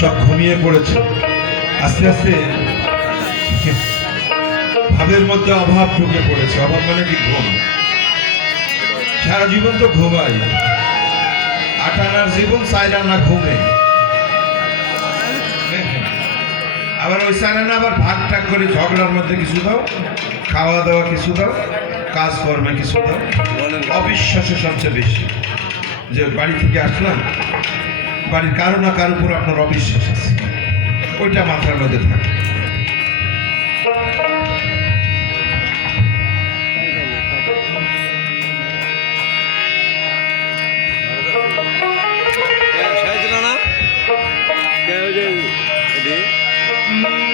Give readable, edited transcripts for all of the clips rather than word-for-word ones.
সব ঘুমিয়ে পড়েছে। আস্তে আস্তে ভাবের মধ্যে অভাব ঢুকে পড়েছে। অভাব মানে কি? ঘুম। সারা জীবন তো ঘুমাই, 8 আনার জীবন 4 আনা ঘুমে। আবার ওই 4 আনা আবার ভাগ টাগ করে ঝগড়ার মধ্যে কিছু দাও, খাওয়া দাওয়া কিছু দাও, কাজকর্মে কিছু দাও। অবিশ্বাসে সবচেয়ে বেশি, যে বাড়ি থেকে আসলাম, বাড়ির কারো না কারোর উপর আপনার অবিশ্বাস আছে, ওইটা মাথার মধ্যে থাকে।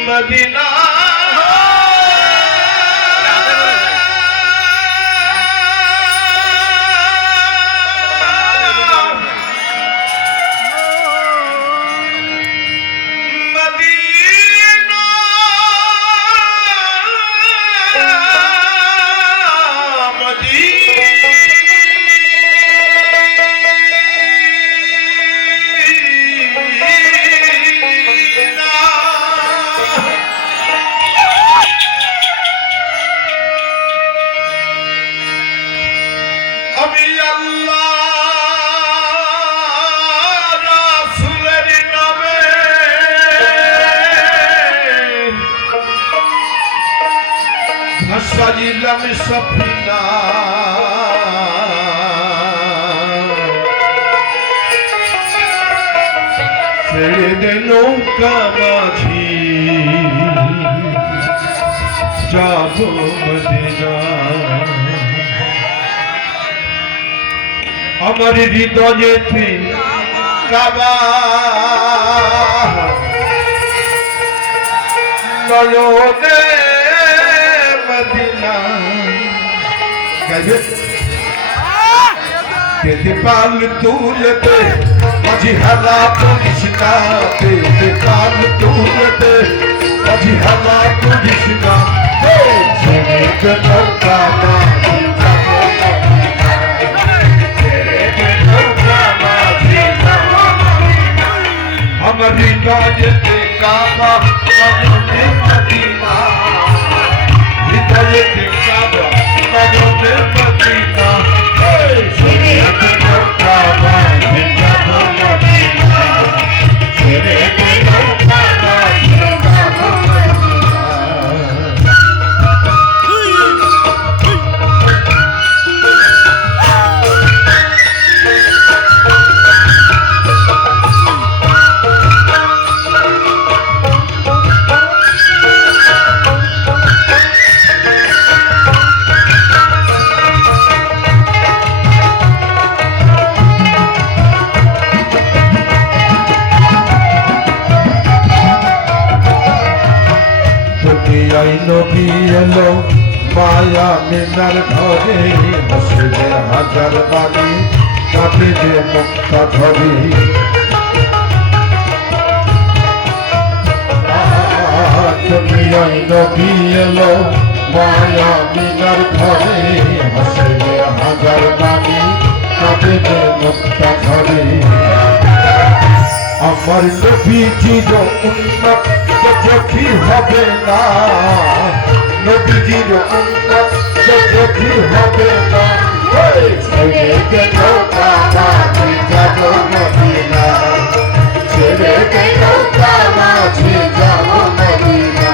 মদিনা সাজিলাম সফিনা, ছেড়ে দে নৌকা মাঝি, যাব মদিনা। আমার হৃদয়েতে কাবা, নয়নে মদিনা। কেঁদে পাল তুলতে মাঝি হালা করিস না, কেঁদে পাল তুলতে মাঝি হালা করিস না। ছেড়ে দে নৌকা মাঝি, ছেড়ে দে নৌকা মাঝি, আমার হৃদয়েতে কাবা, নয়নে মদিনা। হৃদয়েতে কাবা, নয়নে মদিনা। ছেড়ে দে নৌকা মাঝি, যাব মদিনা। ছেড়ে দে নৌকা মাঝি, যাব মদিনা। নবী এলো মায়া মিনার ঘরে, বসলে হাজার বাণী কাঁদে যে মুক্তা ধরে। নবী এলো মায়া মিনার ঘরে, বসলে হাজার বাণী কাঁদে যে মুক্তা ধরে। আমার নবী চির উন্নত চোখী হবে না, নবীজির উন্নত চোখী হবে না। ছেড়ে দে নৌকা মাঝি, যাব মদিনা। ছেড়ে দে নৌকা মাঝি, যাব মদিনা।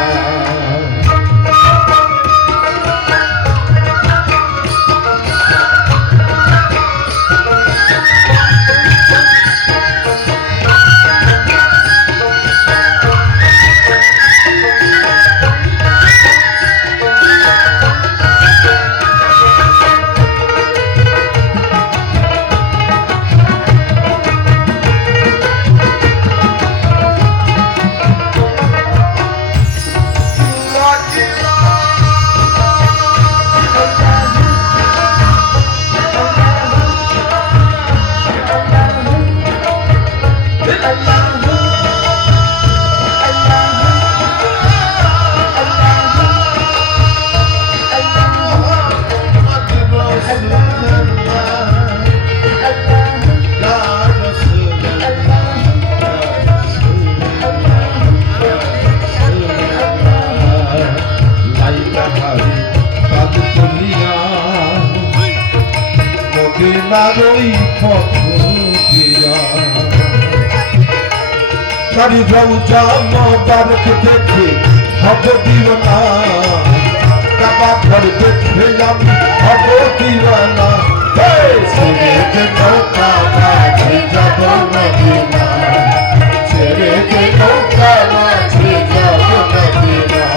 মদিনার ওই পথ দিয়া তারি রওজা মোবারক দেখে হব দিওয়ানা কাবা ঘর দেখে আমি হব দিওয়ানা ছেড়ে দে নৌকা মাঝে যাব মদিনা ছেড়ে দে নৌকা মাঝে যাব মদিনা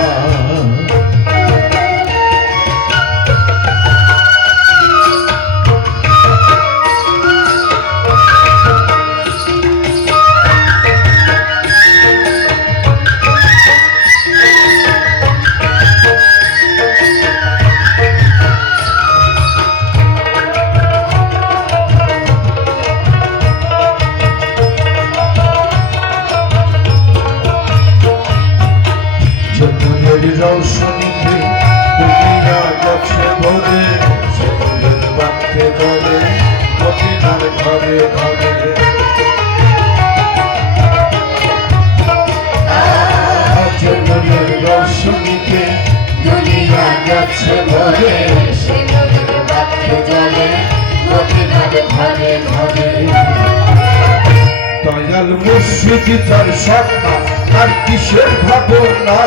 রৌশনীতে দুনিয়া গেছে ভরে সকলের বাক্যে বলে মদিনার ঘরে ঘরে জন্মের রৌশনীতে দুনিয়া গেছে ভরে সকলের বাক্যে বলে মদিনার ঘরে ঘরে দয়াল মুর্শিদ তার সত্তা তার কিসের ভাবনা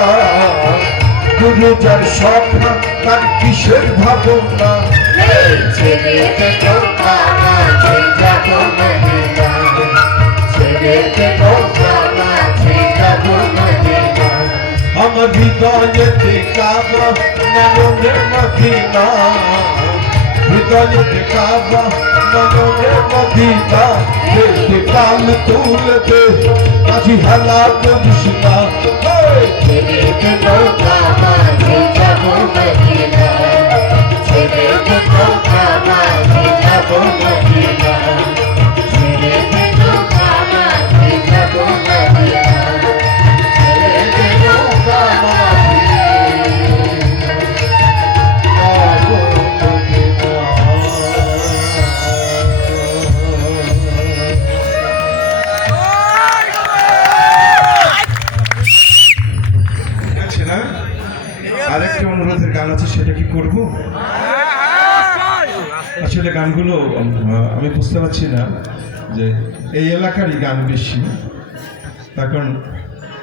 গুরু যার স্বপ্ন তার কিসের ভাবনা ছেড়ে দে নৌকা মাঝে যাব মদিনা ছেড়ে দে নৌকা মাঝে যাব মদিনা আমার হৃদয়েতে কাবা মননে মদিনা হৃদয়েতে কাবা মননে মদিনা দেখতে কাল তুলতে কাজী হালা করিস না ছেড়ে দে নৌকা মাঝে যাব মদিনা ছেড়ে দে নৌকা মাঝে যাব মদিনা ছেড়ে দে নৌকা মাঝে যাব মদিনা ছেড়ে দে নৌকা মাঝে যাব মদিনা আরেকটা অনুরোধের গান আছে সেটা কি করব আসলে গানগুলো আমি বুঝতে পারছি না যে এই এলাকারই গান বেশি এখন